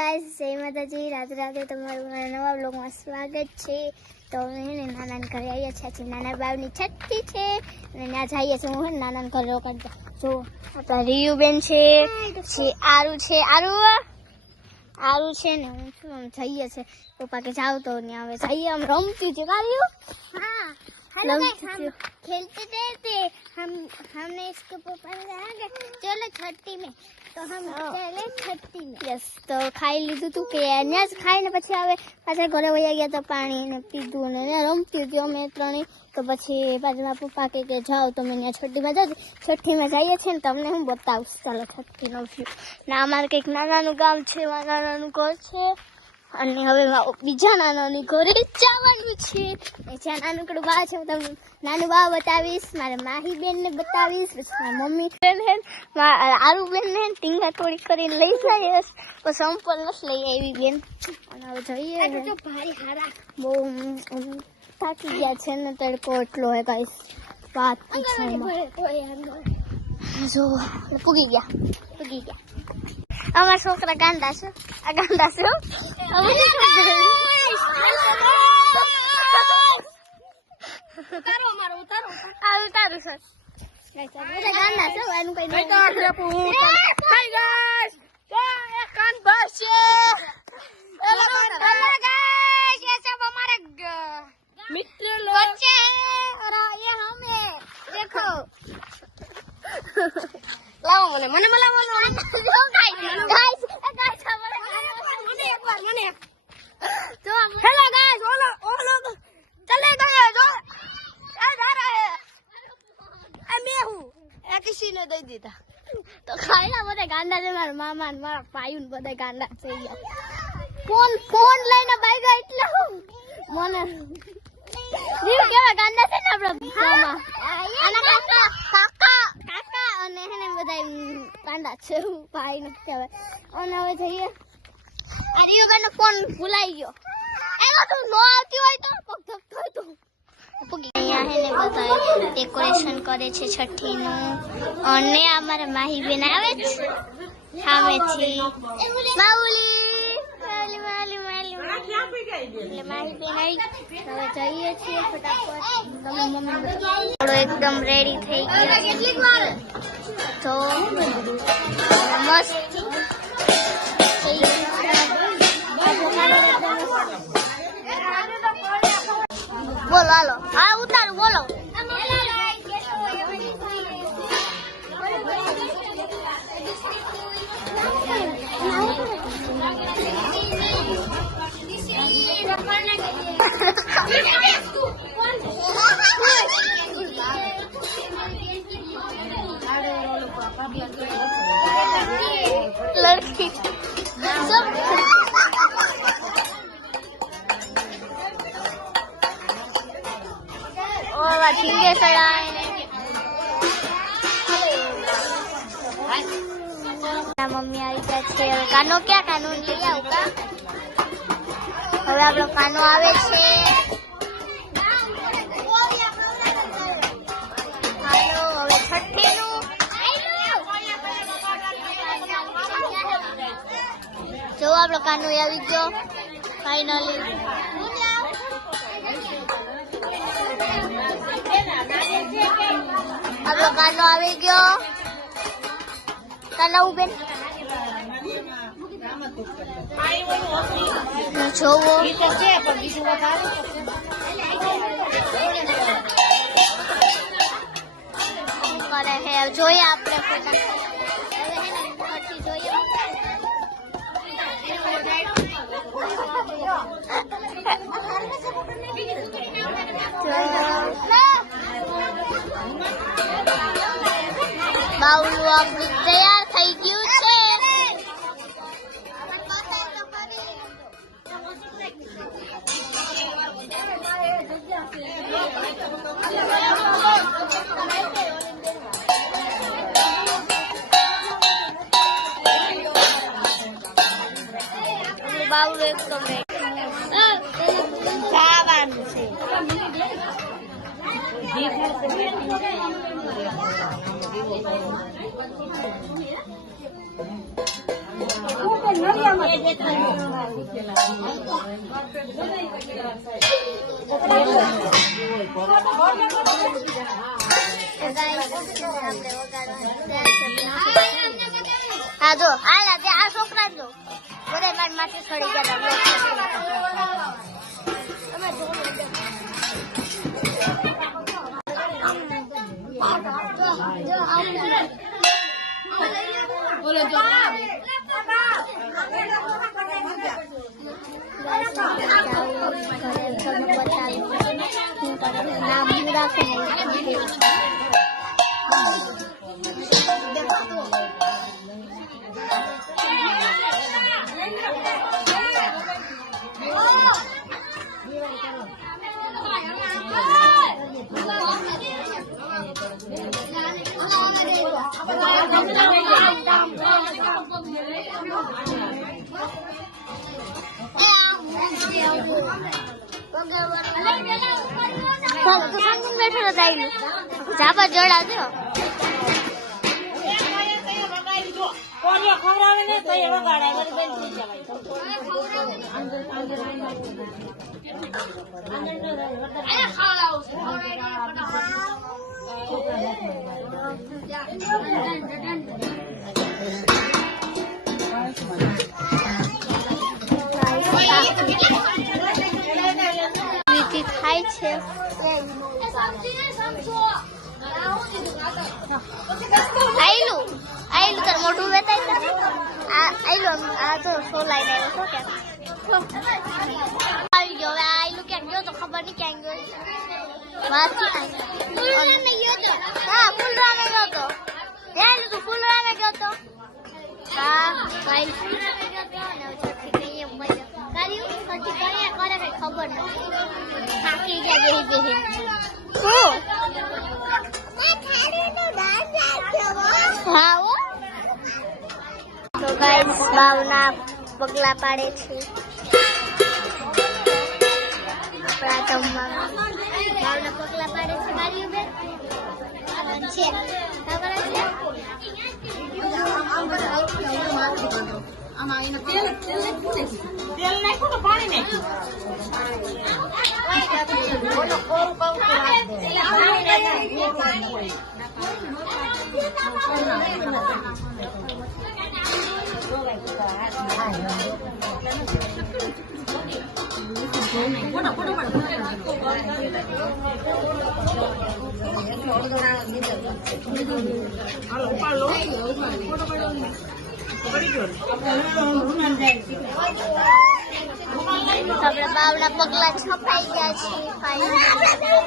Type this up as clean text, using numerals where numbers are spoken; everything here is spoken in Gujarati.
गाइस जय माताजी राधे राधे તમારું મારા નવા બ્લોગમાં સ્વાગત છે। તો અમે હે ને નાના ઘરે આવ્યા છે। આજે નાના બાવની છઠ્ઠી છે અને ત્યાં જઈએ છીએ। હું હે ને નાના ઘરે રોકાતા જો આપણા રીયુ બેન છે આરુ છે આરુ છે ને હું છું આમ જઈએ છે। પપ્પા કે જાવ તો ત્યાં હવે જઈએ આમ રમતી છે કાર્યું। हाँ हेलो गाइस हम खेलते थे हमने इसके पापा ने कहा कि चलो छठी में तो हम चले छठी में। यस तो खाई लीधું તું કે અહીંયા જ ખાઈને પછી આવે પાછા ઘરે વયા ગયા તો પાણી ને પીધું ને રમતી હતી અમે ત્રણે। તો પછી પાછા પપ્પા કે જાઓ તમે ત્યાં છઠ્ઠીમાં જાઓ। છઠ્ઠીમાં જઈએ છીએ ને તમને હું બતાવીશ। ચાલો છઠ્ઠીનું વ્યૂ ના અમારે કંઈક નાનાનું ગામ છે નાનાનું ઘર છે અને હવે બીજા નાનાની ઘરે જવાનું છે। જ્યાં નાનકડું બા છે હું તમને નાનું બા બતાવીશ મારા માહી બેન ને બતાવીશ મારી મમ્મી બેન હે આરુ બેન ને ટીંગા તોડી કરીને લઈ જાય તો સંપલ નથી લઈ આવી બેન। અને હવે જઈએ તો ભારી હારા બહુ થાકી ગયા છે ને તડકો એટલો હે ગાઈસ વાત જો પૂગી ગયા અમારા છોકરા ગાંડા છે આ ગાંડા છે ઉતારું સર ગાંડા છે એનું કઈ मित्र लोग और ये हमें देखो लाओ मने गाइस मने एक बार तो हेलो गाइस ओलो चले गए जो आ जा रहा है मैं हूं ए किसी ने दे दीता तो खाया बधे गांडा છે મારા મામા ને મારા ભાઈ ને બधे ગાંડા છે ફોન લઈને બાઈ ગયા એટલે મને જીવ કેવા ગાંડા છે ને આપણા મામા આના કાકા અને હેને બધા ગાંડા છે ભાઈ ને કહેવાય। અને હવે જઈએ આ રીયો બેન ફોન ભૂલાઈ ગયો એનો તો નો આવતી હોય તો પગ ધક્કો તો પૂગી અહીંયા હેને બધા ડેકોરેશન કરે છે છઠ્ઠી નું અને અમારા માહી બેન આવે છે સામેથી માઉલી એટલે માહી બેન આવી હવે જઈએ છીએ ફટાફટ તમે મમ્મી એકદમ રેડી થઈ ગયો તો મસ્ત બોલો હાલો હા ઉતારું બોલો लड़की झींगे सड़ाए मम्मी आई ગયા છે હવે કાનો ક્યાં કાનો લઈ આવું કા હવે આપણો કાનો આવે છે હાલો હવે છઠ્ઠીનું જો આપણો કાનો આવી ગયો ફાઇનલી આપણો કાનો આવી ગયો કાનો બેન જોવો કરે હે જોઈએ આપણે જોઈએ બાવલું આપણું તૈયાર થઈ ગયું છે બાવલું એકદમ ખાવાનું છે હા જો આ છોકરા જો બધા મારી માથે ચડી ગયા જાપા જોડા દો ખવડાવે ને તો એ વગાડે બેન થઈ જવાય થાય છે આયલું તાર મોઢું વેતાય આયલું આ તો સોલાઈ આવ્યો છો કે આવી ગયો હવે આયલું ક્યાં ગયો તો ખબર નહીં ક્યાં ગયો હા ફૂલરામે ગયો તો આયલું તું ફૂલરામે ગયો તો હા ભાઈ ફૂલરામે ગયો તો ખબર નથી થાકી ગયા બેહી તો ગાઈસ ભાવના પગલા પાડે છે આપણા જમવામાં ભાવના પગલા પાડે છે મારી બેન છે ખબર આમાં એને તેલ નાખ્યું તો પાણી બાવના પગલા છપાઈ ગયા છે